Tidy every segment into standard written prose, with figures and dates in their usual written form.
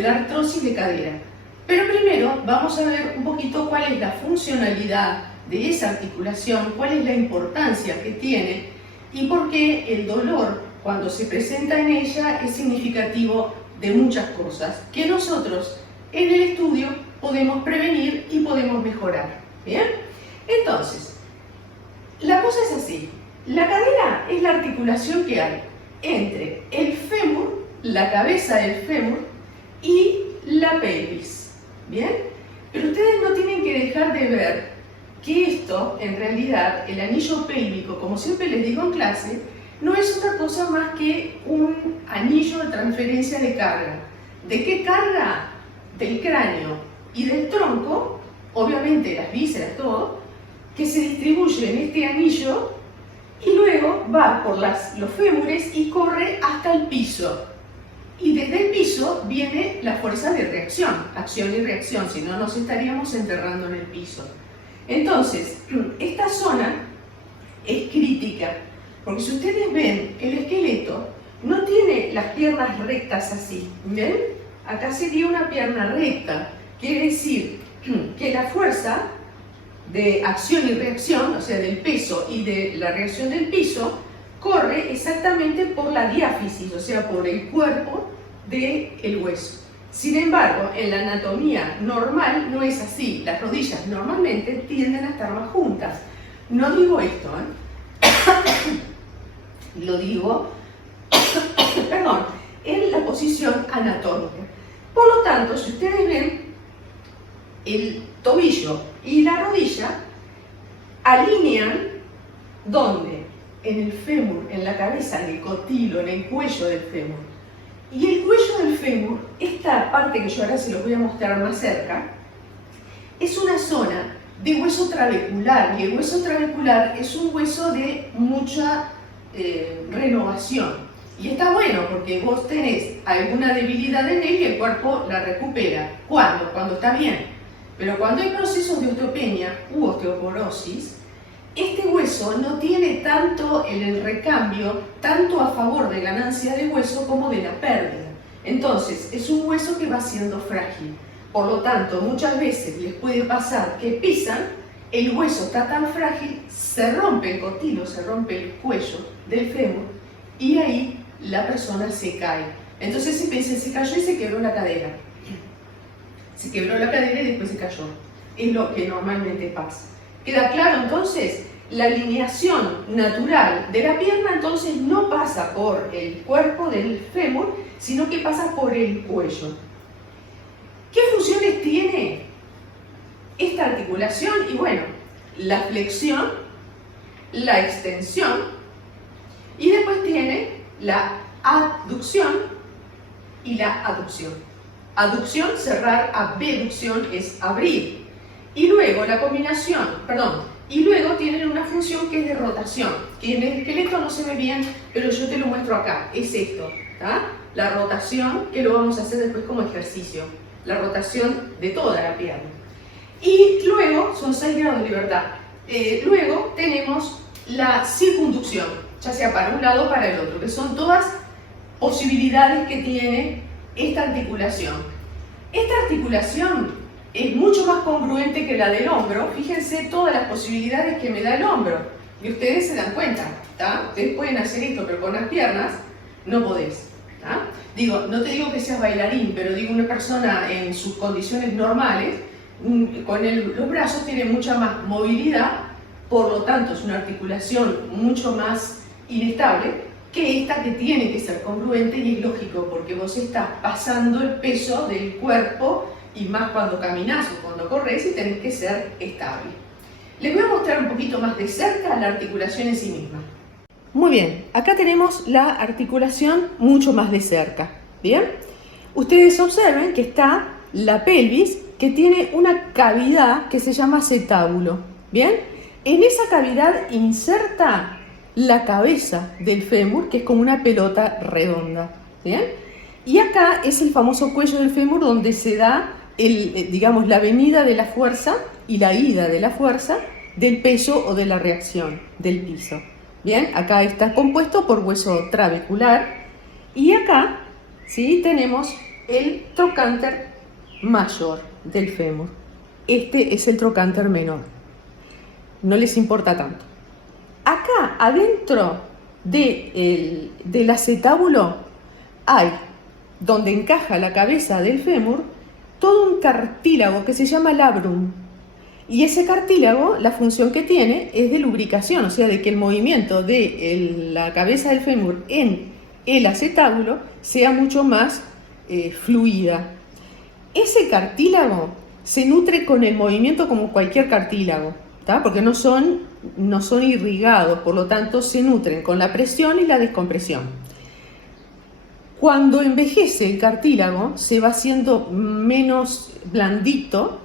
de la artrosis de cadera. Pero primero vamos a ver un poquito cuál es la funcionalidad de esa articulación, cuál es la importancia que tiene y por qué el dolor cuando se presenta en ella es significativo de muchas cosas que nosotros en el estudio podemos prevenir y podemos mejorar. ¿Bien? Entonces, la cosa es así. La cadera es la articulación que hay entre el fémur, la cabeza del fémur y la pelvis. ¿Bien? Pero ustedes no tienen que dejar de ver que esto, en realidad, el anillo pélvico, como siempre les digo en clase, no es otra cosa más que un anillo de transferencia de carga. ¿De qué carga? Del cráneo y del tronco, obviamente las vísceras, todo, que se distribuye en este anillo y luego va por los fémures y corre hasta el piso. Y desde el piso viene la fuerza de reacción, acción y reacción, si no nos estaríamos enterrando en el piso. Entonces, esta zona es crítica, porque si ustedes ven, el esqueleto no tiene las piernas rectas así, ¿ven? Acá sería una pierna recta, quiere decir que la fuerza de acción y reacción, o sea, del peso y de la reacción del piso, corre exactamente por la diáfisis, o sea, por el cuerpo del hueso. Sin embargo, en la anatomía normal no es así. Las rodillas normalmente tienden a estar más juntas. No digo esto, lo digo, perdón, en la posición anatómica. Por lo tanto, si ustedes ven, el tobillo y la rodilla alinean ¿dónde? En el fémur, en la cabeza, en el cotilo, en el cuello del fémur. Y el cuello del fémur, esta parte que yo ahora se los voy a mostrar más cerca, es una zona de hueso trabecular, y el hueso trabecular es un hueso de mucha renovación. Y está bueno porque vos tenés alguna debilidad en él y el cuerpo la recupera. ¿Cuándo? Cuando está bien. Pero cuando hay procesos de osteopenia u osteoporosis, este hueso no tiene tanto en el recambio, tanto a favor de ganancia de hueso como de la pérdida. Entonces, es un hueso que va siendo frágil. Por lo tanto, muchas veces les puede pasar que pisan, el hueso está tan frágil, se rompe el cotilo, se rompe el cuello del fémur y ahí la persona se cae. Entonces se piensa, se cayó y se quebró la cadera. Se quebró la cadera y después se cayó. Es lo que normalmente pasa. ¿Queda claro entonces? La alineación natural de la pierna entonces no pasa por el cuerpo del fémur, sino que pasa por el cuello. ¿Qué funciones tiene esta articulación? Y bueno, la flexión, la extensión y después tiene la abducción y la aducción. Aducción, cerrar, abducción es abrir. Y luego la combinación, y luego tienen una función que es de rotación, que en el esqueleto no se ve bien, pero yo te lo muestro acá, es esto, ¿tá? La rotación, que lo vamos a hacer después como ejercicio, la rotación de toda la pierna. Y luego, son 6 grados de libertad, luego tenemos la circunducción, ya sea para un lado o para el otro, que son todas posibilidades que tiene esta articulación. Esta articulación es mucho más congruente que la del hombro. Fíjense todas las posibilidades que me da el hombro. Y ustedes se dan cuenta, ¿tá? Ustedes pueden hacer esto, pero con las piernas no podés, ¿tá? Digo, no te digo que seas bailarín, pero digo una persona en sus condiciones normales, con los brazos tiene mucha más movilidad, por lo tanto es una articulación mucho más inestable que esta que tiene que ser congruente, y es lógico porque vos estás pasando el peso del cuerpo y más cuando caminás o cuando corres y tenés que ser estable. Les voy a mostrar un poquito más de cerca la articulación en sí misma. Muy bien, acá tenemos la articulación mucho más de cerca. Bien, ustedes observen que está la pelvis, que tiene una cavidad que se llama acetábulo. Bien, en esa cavidad inserta la cabeza del fémur, que es como una pelota redonda. ¿Bien? Y acá es el famoso cuello del fémur, donde se da digamos, la venida de la fuerza y la ida de la fuerza del peso o de la reacción del piso. Bien, acá está compuesto por hueso trabecular y acá, ¿sí?, tenemos el trocánter mayor del fémur. Este es el trocánter menor. No les importa tanto. Acá adentro del acetábulo hay, donde encaja la cabeza del fémur, todo un cartílago que se llama labrum. Y ese cartílago, la función que tiene es de lubricación, o sea, de que el movimiento de la cabeza del fémur en el acetábulo sea mucho más fluida. Ese cartílago se nutre con el movimiento como cualquier cartílago, ¿tá? Porque no son irrigados, por lo tanto se nutren con la presión y la descompresión. Cuando envejece el cartílago se va haciendo menos blandito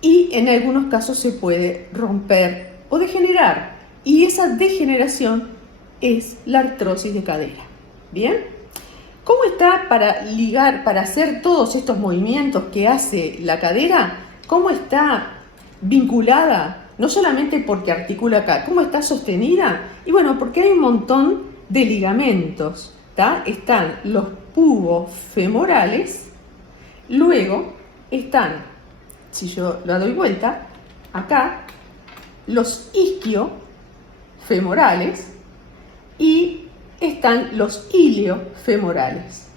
y en algunos casos se puede romper o degenerar. Y esa degeneración es la artrosis de cadera. ¿Bien? ¿Cómo está para hacer todos estos movimientos que hace la cadera? ¿Cómo está vinculada? No solamente porque articula acá, ¿cómo está sostenida? Y bueno, porque hay un montón de ligamentos, ¿tá? Están los pubofemorales, luego están, si yo lo doy vuelta, acá, los isquiofemorales y están los iliofemorales.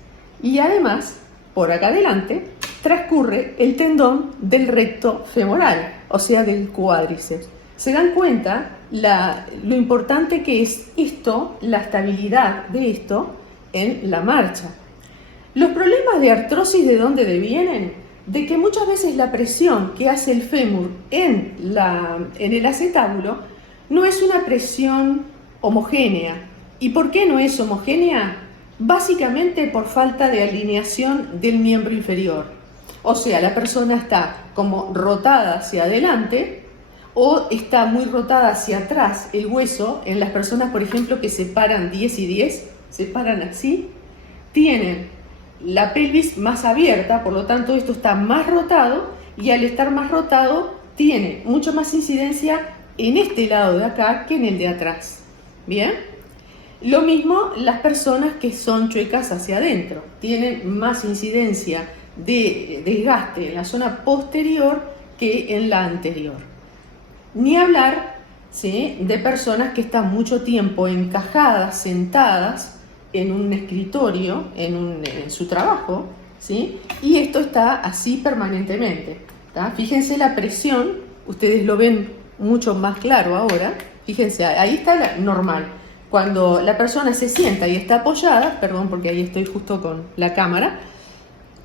Y además, por acá adelante, transcurre el tendón del recto femoral, o sea, del cuádriceps. ¿Se dan cuenta lo importante que es esto, la estabilidad de esto en la marcha? Los problemas de artrosis, ¿de dónde devienen? De que muchas veces la presión que hace el fémur en el acetábulo no es una presión homogénea. ¿Y por qué no es homogénea? Básicamente por falta de alineación del miembro inferior. O sea, la persona está como rotada hacia adelante o está muy rotada hacia atrás el hueso. En las personas, por ejemplo, que se paran 10 y 10, se paran así, tienen la pelvis más abierta, por lo tanto esto está más rotado y al estar más rotado tiene mucho más incidencia en este lado de acá que en el de atrás. ¿Bien? Lo mismo las personas que son chuecas hacia adentro, tienen más incidencia de desgaste en la zona posterior que en la anterior. Ni hablar, ¿sí?, de personas que están mucho tiempo encajadas, sentadas en un escritorio, en su trabajo, ¿sí? Y esto está así permanentemente, ¿tá? Fíjense la presión, ustedes lo ven mucho más claro ahora, fíjense, ahí está la normal. Cuando la persona se sienta y está apoyada, perdón porque ahí estoy justo con la cámara,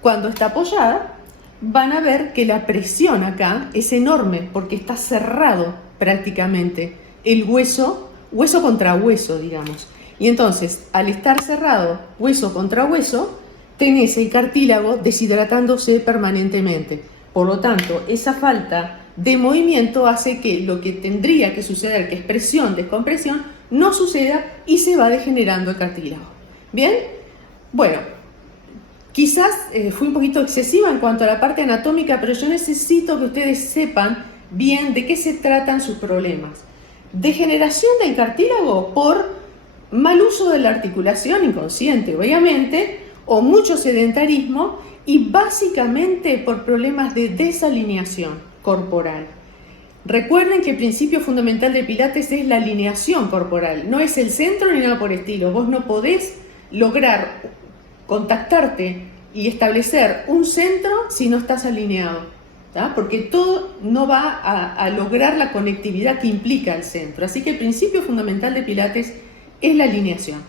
cuando está apoyada van a ver que la presión acá es enorme porque está cerrado prácticamente el hueso contra hueso, digamos. Y entonces, al estar cerrado hueso contra hueso, tenés el cartílago deshidratándose permanentemente. Por lo tanto, esa falta de movimiento hace que lo que tendría que suceder, que es presión, descompresión, no suceda y se va degenerando el cartílago. ¿Bien? Bueno, quizás fui un poquito excesiva en cuanto a la parte anatómica, pero yo necesito que ustedes sepan bien de qué se tratan sus problemas. Degeneración del cartílago por mal uso de la articulación inconsciente, obviamente, o mucho sedentarismo y básicamente por problemas de desalineación corporal. Recuerden que el principio fundamental de Pilates es la alineación corporal, no es el centro ni nada por el estilo. Vos no podés lograr contactarte y establecer un centro si no estás alineado, ¿tá? Porque todo no va a lograr la conectividad que implica el centro. Así que el principio fundamental de Pilates es la alineación.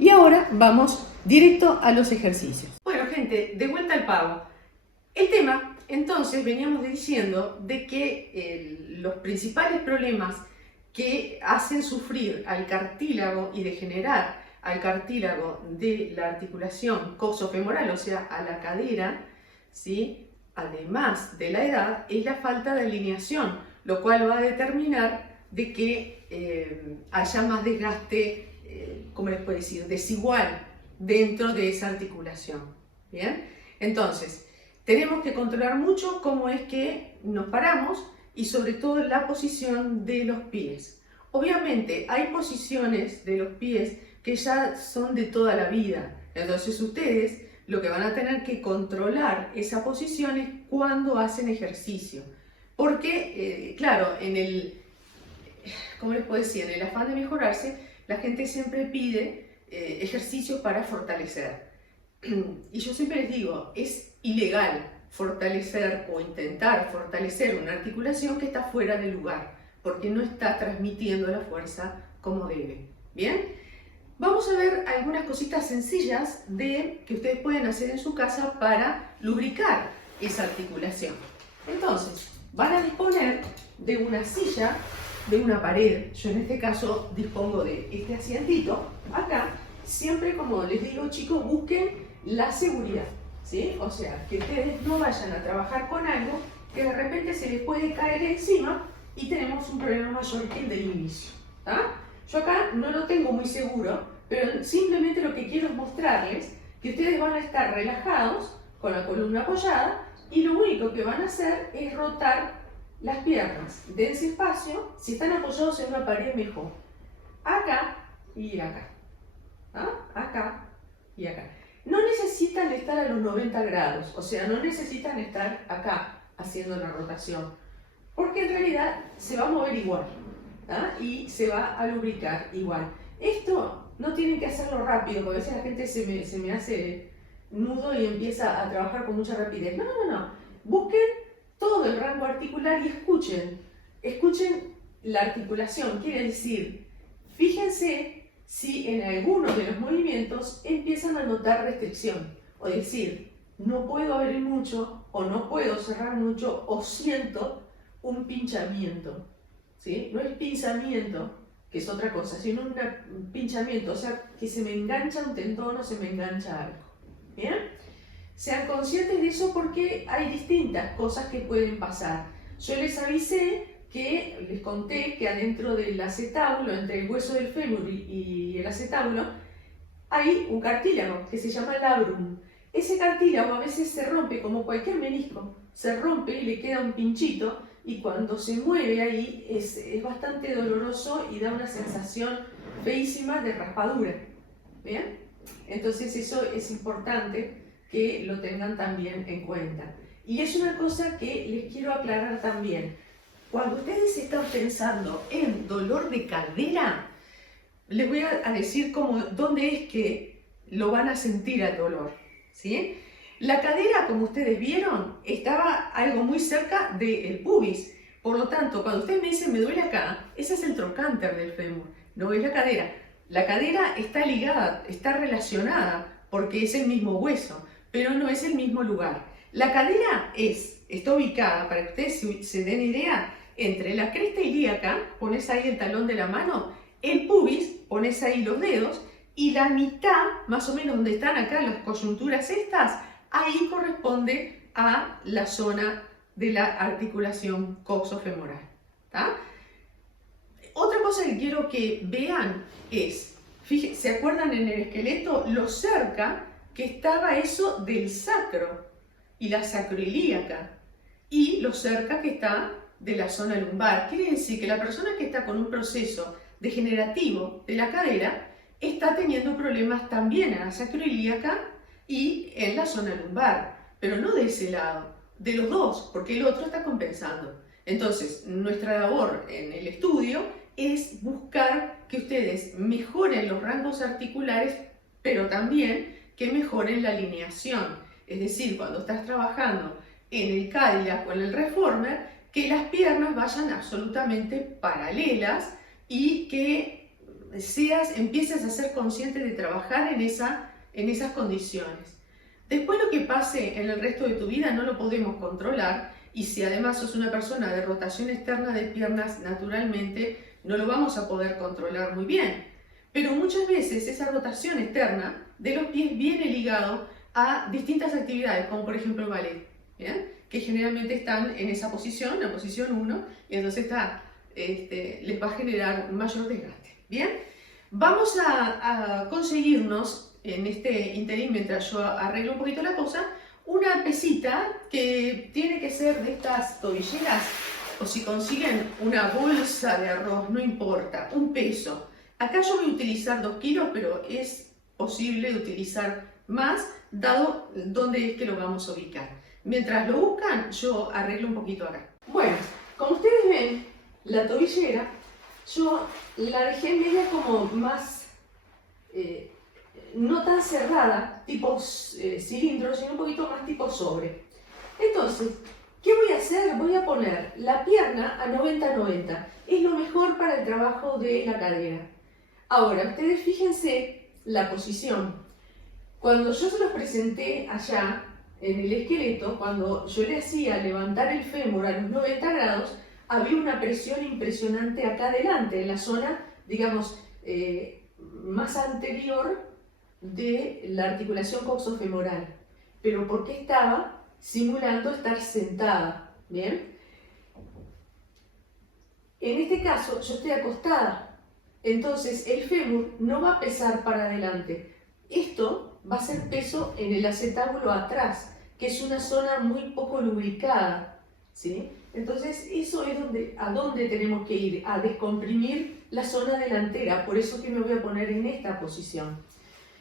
Y ahora vamos directo a los ejercicios. Bueno, gente, de vuelta al pavo. El tema, entonces, veníamos diciendo de que los principales problemas que hacen sufrir al cartílago y degenerar al cartílago de la articulación coxofemoral, o sea, a la cadera, ¿sí?, además de la edad, es la falta de alineación, lo cual va a determinar de que haya más desgaste, ¿cómo les puedo decir?, desigual dentro de esa articulación. ¿Bien? Entonces, tenemos que controlar mucho cómo es que nos paramos y sobre todo la posición de los pies. Obviamente hay posiciones de los pies que ya son de toda la vida, entonces ustedes Lo que van a tener que controlar esa posición es cuando hacen ejercicio. Porque, claro, ¿cómo les puedo decir? En el afán de mejorarse, la gente siempre pide ejercicios para fortalecer. Y yo siempre les digo, es ilegal fortalecer o intentar fortalecer una articulación que está fuera de lugar, porque no está transmitiendo la fuerza como debe. ¿Bien? Vamos a ver algunas cositas sencillas que ustedes pueden hacer en su casa para lubricar esa articulación. Entonces, van a disponer de una silla, de una pared. Yo en este caso dispongo de este asientito. Acá, siempre como les digo, chicos, busquen la seguridad, ¿sí? O sea, que ustedes no vayan a trabajar con algo que de repente se les puede caer encima y tenemos un problema mayor que el del inicio. Yo acá no lo tengo muy seguro, pero simplemente lo que quiero es mostrarles que ustedes van a estar relajados con la columna apoyada y lo único que van a hacer es rotar las piernas. Dense espacio, si están apoyados en una pared mejor. Acá y acá. Acá y acá. No necesitan estar a los 90 grados, o sea, no necesitan estar acá haciendo la rotación, porque en realidad se va a mover igual y se va a lubricar igual. Esto no tienen que hacerlo rápido, porque a veces la gente se me hace nudo y empieza a trabajar con mucha rapidez. No. Busquen todo el rango articular y escuchen la articulación, quiere decir, fíjense si en alguno de los movimientos empiezan a notar restricción, o decir, no puedo abrir mucho, o no puedo cerrar mucho, o siento un pinchamiento, ¿sí? No es pinzamiento, que es otra cosa, sino un pinchamiento, o sea, que se me engancha un tendón o se me engancha algo. ¿Bien? Sean conscientes de eso porque hay distintas cosas que pueden pasar. Yo les avisé que les conté que adentro del acetábulo, entre el hueso del fémur y el acetábulo, hay un cartílago que se llama labrum. Ese cartílago a veces se rompe como cualquier menisco, se rompe y le queda un pinchito y cuando se mueve ahí es bastante doloroso y da una sensación feísima de raspadura. ¿Bien? Entonces eso es importante que lo tengan también en cuenta. Y es una cosa que les quiero aclarar también. Cuando ustedes están pensando en dolor de cadera, les voy a decir dónde es que lo van a sentir el dolor, ¿sí? La cadera, como ustedes vieron, estaba algo muy cerca del pubis. Por lo tanto, cuando ustedes me dicen me duele acá, ese es el trocánter del fémur, no es la cadera. La cadera está ligada, está relacionada, porque es el mismo hueso, pero no es el mismo lugar. La cadera está ubicada, para que ustedes se den idea, entre la cresta ilíaca, pones ahí el talón de la mano, el pubis, pones ahí los dedos, y la mitad, más o menos donde están acá las coyunturas estas, ahí corresponde a la zona de la articulación coxofemoral. Otra cosa que quiero que vean es, fíjense, ¿se acuerdan en el esqueleto lo cerca que estaba eso del sacro y la sacroilíaca? Y lo cerca que está de la zona lumbar. Quiere decir que la persona que está con un proceso degenerativo de la cadera está teniendo problemas también en la sacroilíaca y en la zona lumbar, pero no de ese lado, de los dos, porque el otro está compensando. Entonces, nuestra labor en el estudio es buscar que ustedes mejoren los rangos articulares, pero también que mejoren la alineación. Es decir, cuando estás trabajando en el Cadillac o en el Reformer, que las piernas vayan absolutamente paralelas y que empieces a ser consciente de trabajar en esas condiciones. Después lo que pase en el resto de tu vida no lo podemos controlar, y si además sos una persona de rotación externa de piernas, naturalmente no lo vamos a poder controlar muy bien. Pero muchas veces esa rotación externa de los pies viene ligado a distintas actividades, como por ejemplo el ballet, ¿bien? Que generalmente están en esa posición, la posición 1, y entonces les va a generar un mayor desgaste. Bien, vamos a conseguirnos en este interín, mientras yo arreglo un poquito la cosa, una pesita que tiene que ser de estas tobilleras, o si consiguen una bolsa de arroz, no importa, un peso. Acá yo voy a utilizar 2 kilos, pero es posible utilizar más dado dónde es que lo vamos a ubicar. Mientras lo buscan, yo arreglo un poquito acá. Bueno, como ustedes ven, la tobillera, yo la dejé media como más, no tan cerrada, tipo cilindro, sino un poquito más tipo sobre. Entonces, ¿qué voy a hacer? Voy a poner la pierna a 90-90. Es lo mejor para el trabajo de la cadera. Ahora, ustedes fíjense la posición. Cuando yo se los presenté allá, en el esqueleto, cuando yo le hacía levantar el fémur a los 90 grados, había una presión impresionante acá adelante, en la zona, digamos, más anterior de la articulación coxofemoral. Pero porque estaba simulando estar sentada, ¿bien? En este caso, yo estoy acostada, entonces el fémur no va a pesar para adelante. Esto va a ser peso en el acetábulo atrás, que es una zona muy poco lubricada, ¿sí? Entonces eso es a donde tenemos que ir, a descomprimir la zona delantera, por eso que me voy a poner en esta posición.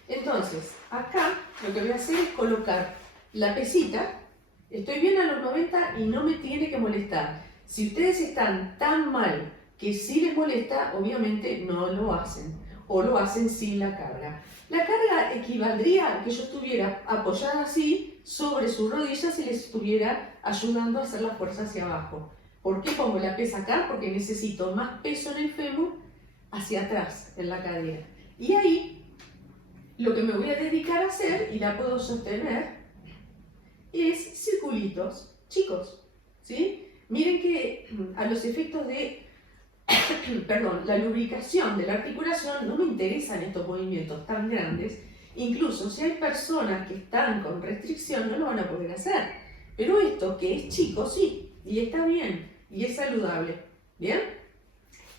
Entonces, acá lo que voy a hacer es colocar la pesita, estoy bien a los 90 y no me tiene que molestar. Si ustedes están tan mal que sí les molesta, obviamente no lo hacen, o lo hacen sin la carga. La carga equivaldría a que yo estuviera apoyada así sobre sus rodillas y les estuviera ayudando a hacer la fuerza hacia abajo. ¿Por qué pongo la pesa acá? Porque necesito más peso en el fémur hacia atrás, en la cadera. Y ahí, lo que me voy a dedicar a hacer, y la puedo sostener, es circulitos chicos, ¿sí? Miren que a los efectos de perdón, la lubricación de la articulación no me interesan estos movimientos tan grandes. Incluso si hay personas que están con restricción no lo van a poder hacer. Pero esto que es chico, sí, y está bien, y es saludable. ¿Bien?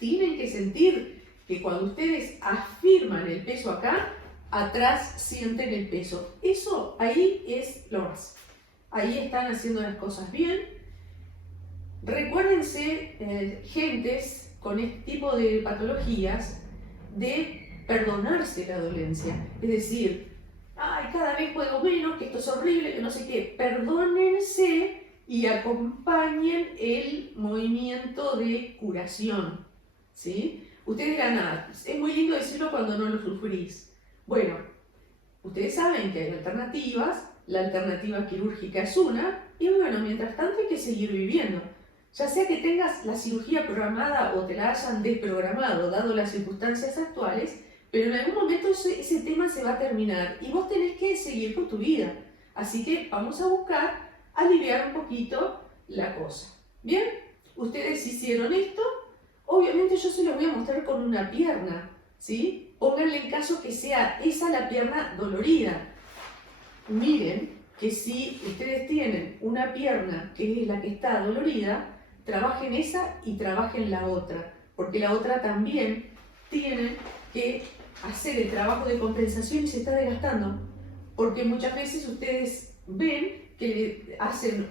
Tienen que sentir que cuando ustedes afirman el peso acá, atrás sienten el peso. Eso ahí es lo más. Ahí están haciendo las cosas bien. Recuérdense, gentes con este tipo de patologías, de perdonarse la dolencia. Es decir, ay, cada vez puedo menos, que esto es horrible, que no sé qué. Perdónense y acompañen el movimiento de curación, ¿sí? Ustedes dirán, es muy lindo decirlo cuando no lo sufrís. Bueno, ustedes saben que hay alternativas, la alternativa quirúrgica es una, y bueno, mientras tanto hay que seguir viviendo. Ya sea que tengas la cirugía programada o te la hayan desprogramado, dado las circunstancias actuales, pero en algún momento ese tema se va a terminar y vos tenés que seguir con tu vida. Así que vamos a buscar aliviar un poquito la cosa. ¿Bien? Ustedes hicieron esto. Obviamente yo se lo voy a mostrar con una pierna, ¿sí? Pónganle en caso que sea esa la pierna dolorida. Miren que si ustedes tienen una pierna que es la que está dolorida, trabajen esa y trabajen la otra, porque la otra también tiene que hacer el trabajo de compensación y se está desgastando, porque muchas veces ustedes ven que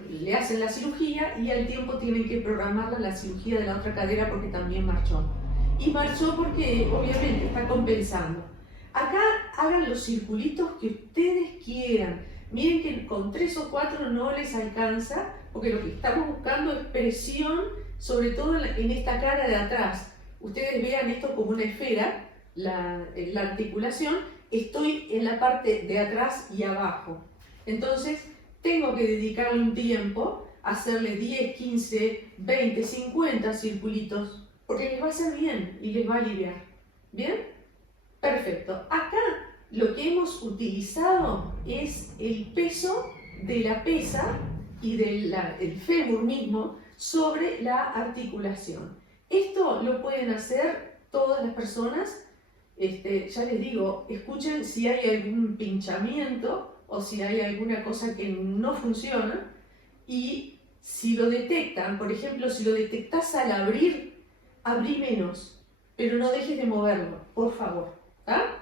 le hacen la cirugía y al tiempo tienen que programar la cirugía de la otra cadera porque también marchó. Y marchó porque obviamente está compensando. Acá hagan los circulitos que ustedes quieran. Miren que con 3 o 4 no les alcanza, porque lo que estamos buscando es presión, sobre todo en esta cara de atrás. Ustedes vean esto como una esfera, la articulación, estoy en la parte de atrás y abajo. Entonces, tengo que dedicarle un tiempo a hacerle 10, 15, 20, 50 circulitos, porque les va a hacer bien y les va a aliviar. ¿Bien? Perfecto. Acá lo que hemos utilizado es el peso de la pesa y del fémur mismo sobre la articulación. Esto lo pueden hacer todas las personas. Ya les digo, escuchen si hay algún pinchamiento o si hay alguna cosa que no funciona, y si lo detectan, por ejemplo, si lo detectás al abrí menos, pero no dejes de moverlo, por favor. ¿Ah?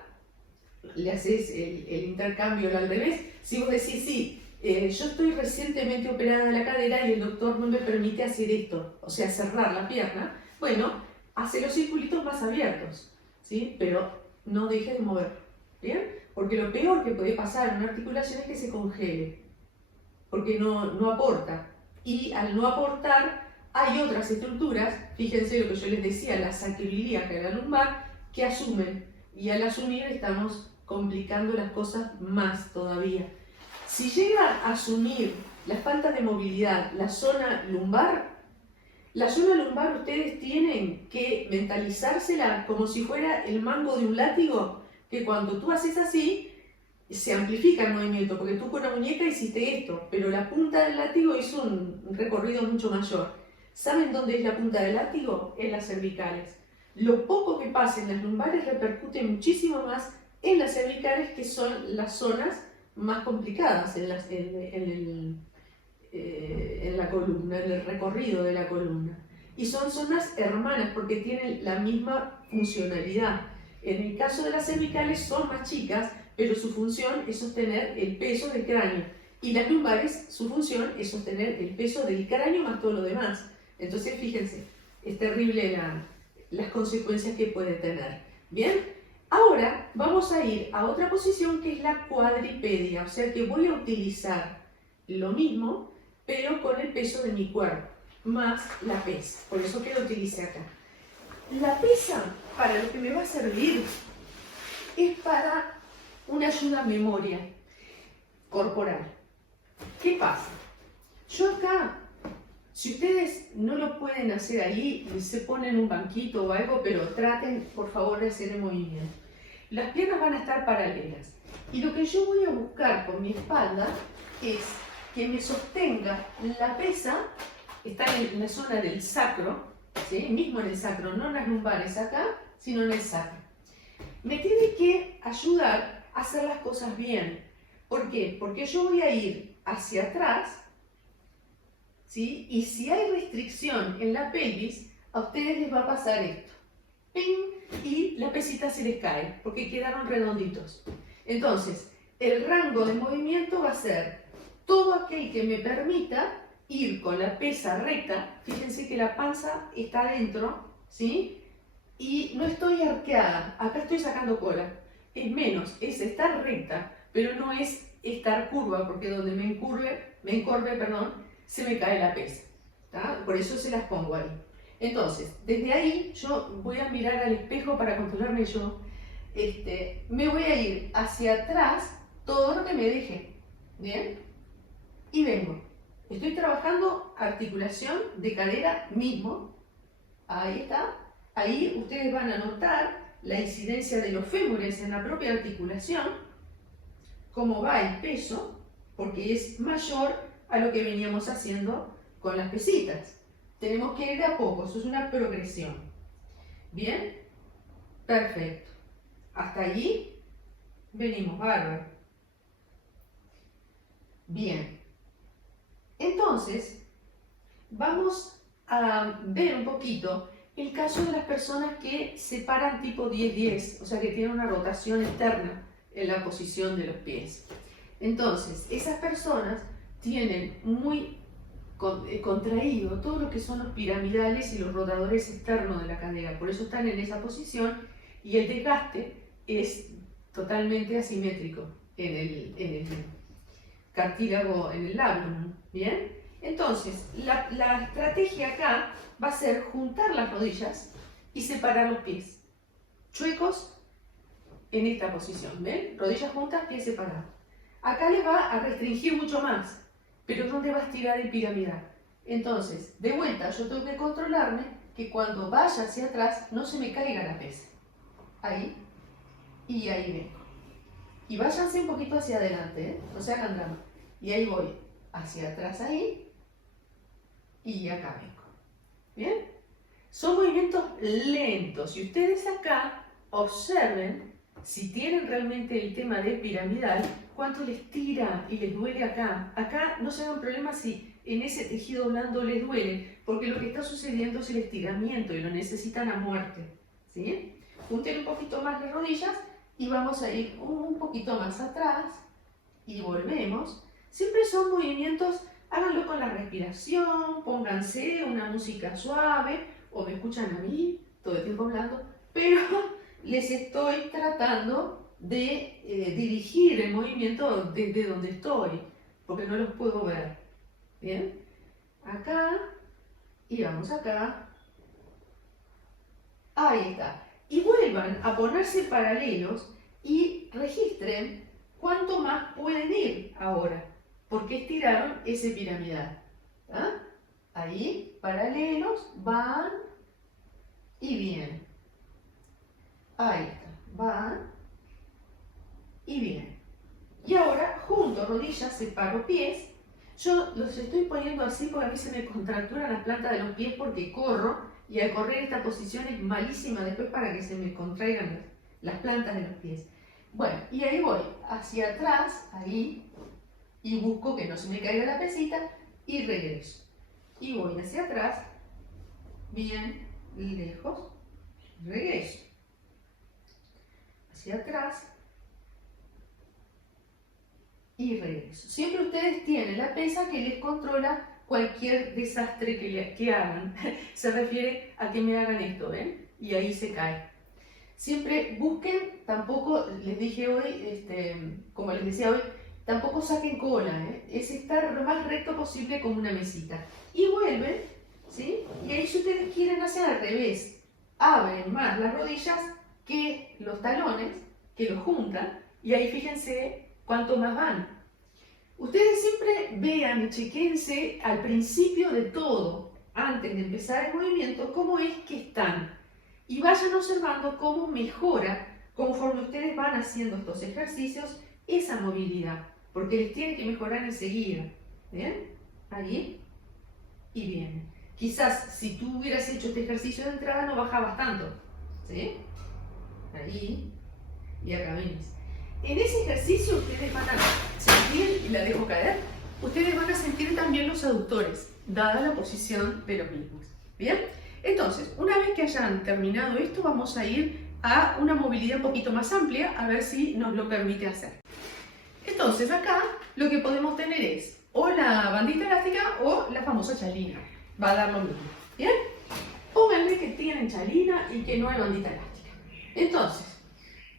Le haces el intercambio al revés. Si vos decís, sí, yo estoy recientemente operada de la cadera y el doctor no me permite hacer esto, o sea, cerrar la pierna, bueno, hace los circulitos más abiertos, ¿sí? Pero no dejes de moverlo, ¿bien? porque lo peor que puede pasar en una articulación es que se congele, porque no aporta. Y al no aportar, hay otras estructuras, fíjense lo que yo les decía, la sacroiliaca y la lumbar, que asumen, y al asumir estamos complicando las cosas más todavía. Si llega a asumir la falta de movilidad la zona lumbar ustedes tienen que mentalizársela como si fuera el mango de un látigo, que cuando tú haces así, se amplifica el movimiento, porque tú con la muñeca hiciste esto, pero la punta del látigo hizo un recorrido mucho mayor. ¿Saben dónde es la punta del látigo? En las cervicales. Lo poco que pasa en las lumbares repercute muchísimo más en las cervicales, que son las zonas más complicadas en la columna, en el recorrido de la columna. Y son zonas hermanas porque tienen la misma funcionalidad. En el caso de las cervicales son más chicas, pero su función es sostener el peso del cráneo. Y las lumbares, su función es sostener el peso del cráneo más todo lo demás. Entonces, fíjense, es terrible las consecuencias que puede tener. Bien, ahora vamos a ir a otra posición que es la cuadripedia. O sea que voy a utilizar lo mismo, pero con el peso de mi cuerpo, más la pesa. Por eso que lo utilicé acá. La pesa, para lo que me va a servir, es para una ayuda a memoria corporal. ¿Qué pasa? Yo acá, si ustedes no lo pueden hacer ahí, se ponen un banquito o algo, pero traten, por favor, de hacer el movimiento. Las piernas van a estar paralelas. Y lo que yo voy a buscar con mi espalda es que me sostenga la pesa, está en la zona del sacro, ¿sí? Mismo en el sacro, no en las lumbares acá, sino en el sacro. Me tiene que ayudar a hacer las cosas bien. ¿Por qué? Porque yo voy a ir hacia atrás, ¿sí? Y si hay restricción en la pelvis, a ustedes les va a pasar esto. ¡Ping! Y la pesita se les cae, porque quedaron redonditos. Entonces, el rango de movimiento va a ser todo aquel que me permita ir con la pesa recta. Fíjense que la panza está adentro, ¿sí? Y no estoy arqueada, acá estoy sacando cola. Es menos, es estar recta, pero no es estar curva, porque donde me encorve, se me cae la pesa. ¿Tá? Por eso se las pongo ahí. Entonces, desde ahí yo voy a mirar al espejo para controlarme yo. Me voy a ir hacia atrás todo lo que me deje. ¿Bien? Y vengo. Estoy trabajando articulación de cadera mismo. Ahí está. Ahí ustedes van a notar la incidencia de los fémures en la propia articulación, cómo va el peso, porque es mayor a lo que veníamos haciendo con las pesitas. Tenemos que ir de a poco, eso es una progresión. ¿Bien? Perfecto. Hasta allí venimos, bárbaro. Bien. Entonces, vamos a ver un poquito el caso de las personas que se paran tipo 10-10, o sea que tienen una rotación externa en la posición de los pies. Entonces, esas personas tienen muy contraído todo lo que son los piramidales y los rotadores externos de la cadera, por eso están en esa posición y el desgaste es totalmente asimétrico en el cartílago, en el labrum. ¿Bien? Entonces, la estrategia acá va a ser juntar las rodillas y separar los pies. Chuecos en esta posición, ¿ven? Rodillas juntas, pies separados. Acá les va a restringir mucho más, pero ¿dónde va a estirar el piramidal? Entonces, de vuelta, yo tengo que controlarme que cuando vaya hacia atrás no se me caiga la pesa. Ahí y ahí vengo. Y váyanse un poquito hacia adelante, ¿eh? No se hagan drama. Y ahí voy hacia atrás ahí y acá vengo. ¿Bien? Son movimientos lentos. Y ustedes acá observen si tienen realmente el tema de piramidal, cuánto les tira y les duele acá. Acá no se hagan problema si en ese tejido blando les duele, porque lo que está sucediendo es el estiramiento y lo necesitan a muerte. ¿Sí? Junten un poquito más las rodillas y vamos a ir un poquito más atrás y volvemos. Siempre son movimientos, háganlo con la respiración, pónganse una música suave, o me escuchan a mí todo el tiempo hablando, pero les estoy tratando de dirigir el movimiento desde donde estoy, porque no los puedo ver. ¿Bien? Acá, y vamos acá. Ahí está. Y vuelvan a ponerse paralelos y registren cuánto más pueden ir ahora, porque estiraron ese piramidal. ¿Ah? Ahí, paralelos, van y vienen. Ahí está, van y vienen. Y ahora, junto rodillas, separo pies. Yo los estoy poniendo así porque a mí se me contracturan las plantas de los pies porque corro, y al correr esta posición es malísima después para que se me contraigan las plantas de los pies. Bueno, y ahí voy hacia atrás, ahí, y busco que no se me caiga la pesita, y regreso. Y voy hacia atrás, bien lejos, regreso. Hacia atrás, y regreso. Siempre ustedes tienen la pesa que les controla cualquier desastre que hagan. Se refiere a que me hagan esto, ¿ven? Y ahí se cae. Siempre busquen, tampoco, les dije hoy, como les decía hoy, tampoco saquen cola, ¿eh? Es estar lo más recto posible como una mesita. Y vuelven, ¿sí? Y ahí si ustedes quieren hacer al revés, abren más las rodillas que los talones, que los juntan, y ahí fíjense cuánto más van. Ustedes siempre vean y chequense al principio de todo, antes de empezar el movimiento, cómo es que están. Y vayan observando cómo mejora, conforme ustedes van haciendo estos ejercicios, esa movilidad. Porque les tiene que mejorar enseguida. ¿Bien? Ahí. Y viene. Quizás si tú hubieras hecho este ejercicio de entrada no bajabas tanto. ¿Sí? Ahí. Y acá vienes. En ese ejercicio ustedes van a sentir, y la dejo caer, ustedes van a sentir también los aductores, dada la posición de los mismos. ¿Bien? Entonces, una vez que hayan terminado esto, vamos a ir a una movilidad un poquito más amplia, a ver si nos lo permite hacer. Entonces, acá lo que podemos tener es o la bandita elástica o la famosa chalina. Va a dar lo mismo. ¿Bien? Pónganle que tienen chalina y que no hay bandita elástica. Entonces,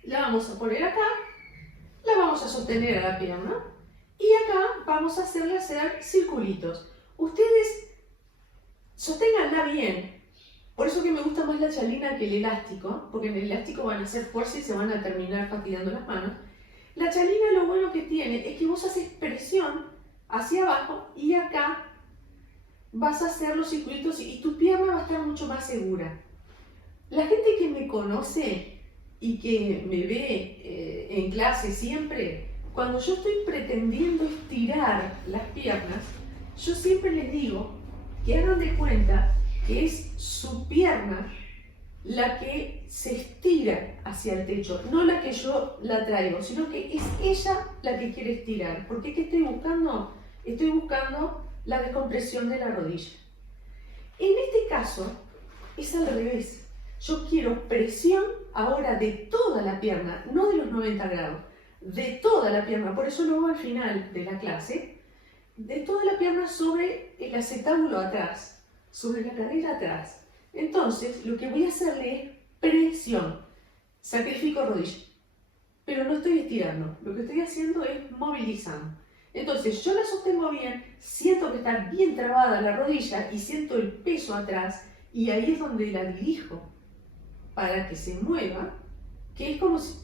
la vamos a poner acá. La vamos a sostener a la pierna y acá vamos a hacerle hacer circulitos. Ustedes sosténganla bien. Por eso que me gusta más la chalina que el elástico, porque en el elástico van a hacer fuerza y se van a terminar fastidiando las manos. La chalina lo bueno que tiene es que vos haces presión hacia abajo y acá vas a hacer los circulitos y tu pierna va a estar mucho más segura. La gente que me conoce y que me ve en clase siempre, cuando yo estoy pretendiendo estirar las piernas, yo siempre les digo que hagan de cuenta que es su pierna la que se estira hacia el techo, no la que yo la traigo, sino que es ella la que quiere estirar. ¿Por qué? ¿Qué estoy buscando? Estoy buscando la descompresión de la rodilla. En este caso es al revés. Yo quiero presión ahora de toda la pierna, no de los 90 grados, de toda la pierna, por eso lo hago al final de la clase, de toda la pierna sobre el acetábulo atrás, sobre la cadera atrás. Entonces, lo que voy a hacerle es presión, sacrifico rodilla, pero no estoy estirando, lo que estoy haciendo es movilizando. Entonces, yo la sostengo bien, siento que está bien trabada la rodilla y siento el peso atrás, y ahí es donde la dirijo para que se mueva, que es como si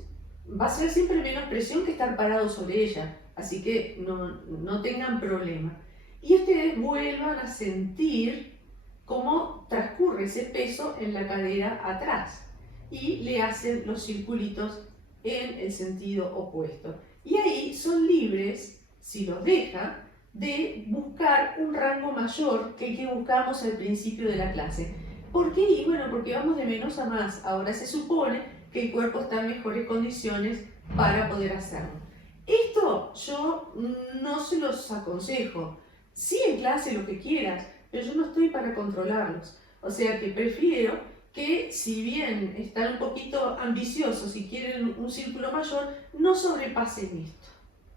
va a ser siempre menos presión que estar parado sobre ella, así que no tengan problema. Y ustedes vuelvan a sentir cómo transcurre ese peso en la cadera atrás y le hacen los circulitos en el sentido opuesto. Y ahí son libres, si los deja, de buscar un rango mayor que el que buscamos al principio de la clase. ¿Por qué? Y bueno, porque vamos de menos a más. Ahora se supone que el cuerpo está en mejores condiciones para poder hacerlo. Esto yo no se los aconsejo. Sí en clase lo que quieras, pero yo no estoy para controlarlos. O sea que prefiero que, si bien están un poquito ambiciosos y quieren un círculo mayor, no sobrepasen esto,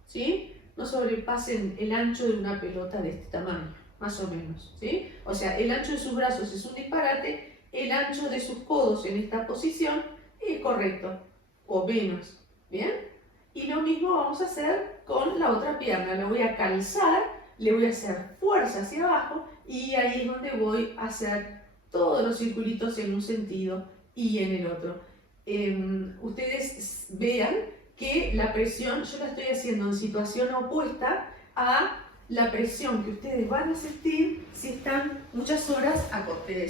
¿sí? No sobrepasen el ancho de una pelota de este tamaño, más o menos, ¿sí? O sea, el ancho de sus brazos es un disparate, el ancho de sus codos en esta posición es correcto, o menos, ¿Bien? Y lo mismo vamos a hacer con la otra pierna. La voy a calzar, le voy a hacer fuerza hacia abajo y ahí es donde voy a hacer todos los circulitos en un sentido y en el otro. Ustedes vean que la presión, yo la estoy haciendo en situación opuesta a la presión que ustedes van a sentir si están muchas horas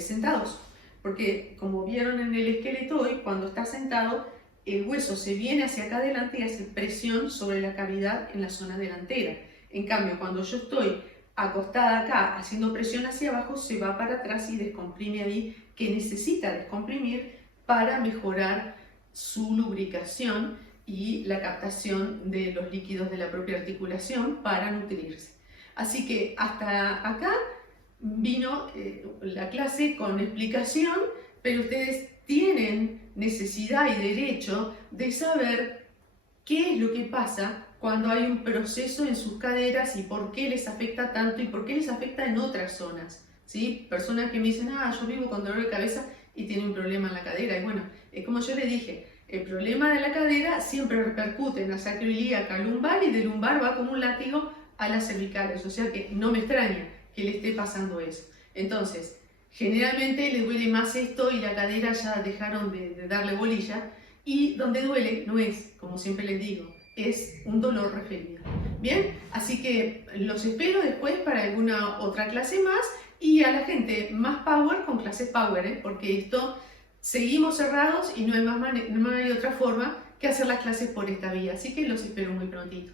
sentados. Porque como vieron en el esqueleto hoy, cuando está sentado, el hueso se viene hacia acá adelante y hace presión sobre la cavidad en la zona delantera. En cambio, cuando yo estoy acostada acá haciendo presión hacia abajo, se va para atrás y descomprime ahí, que necesita descomprimir para mejorar su lubricación y la captación de los líquidos de la propia articulación para nutrirse. Así que hasta acá vino la clase con explicación, pero ustedes tienen necesidad y derecho de saber qué es lo que pasa cuando hay un proceso en sus caderas y por qué les afecta tanto y por qué les afecta en otras zonas. ¿Sí? Personas que me dicen, yo vivo con dolor de cabeza y tiene un problema en la cadera. Y bueno, como yo les dije, el problema de la cadera siempre repercute en la sacroiliaca lumbar y de lumbar va como un látigo a las cervicales. O sea que no me extraña que le esté pasando eso. Entonces, generalmente les duele más esto y la cadera ya dejaron de darle bolilla. Y donde duele no es, como siempre les digo, es un dolor referido. Bien, así que los espero después para alguna otra clase más y a la gente más power con clases power, porque esto seguimos cerrados y no hay otra forma que hacer las clases por esta vía. Así que los espero muy prontito.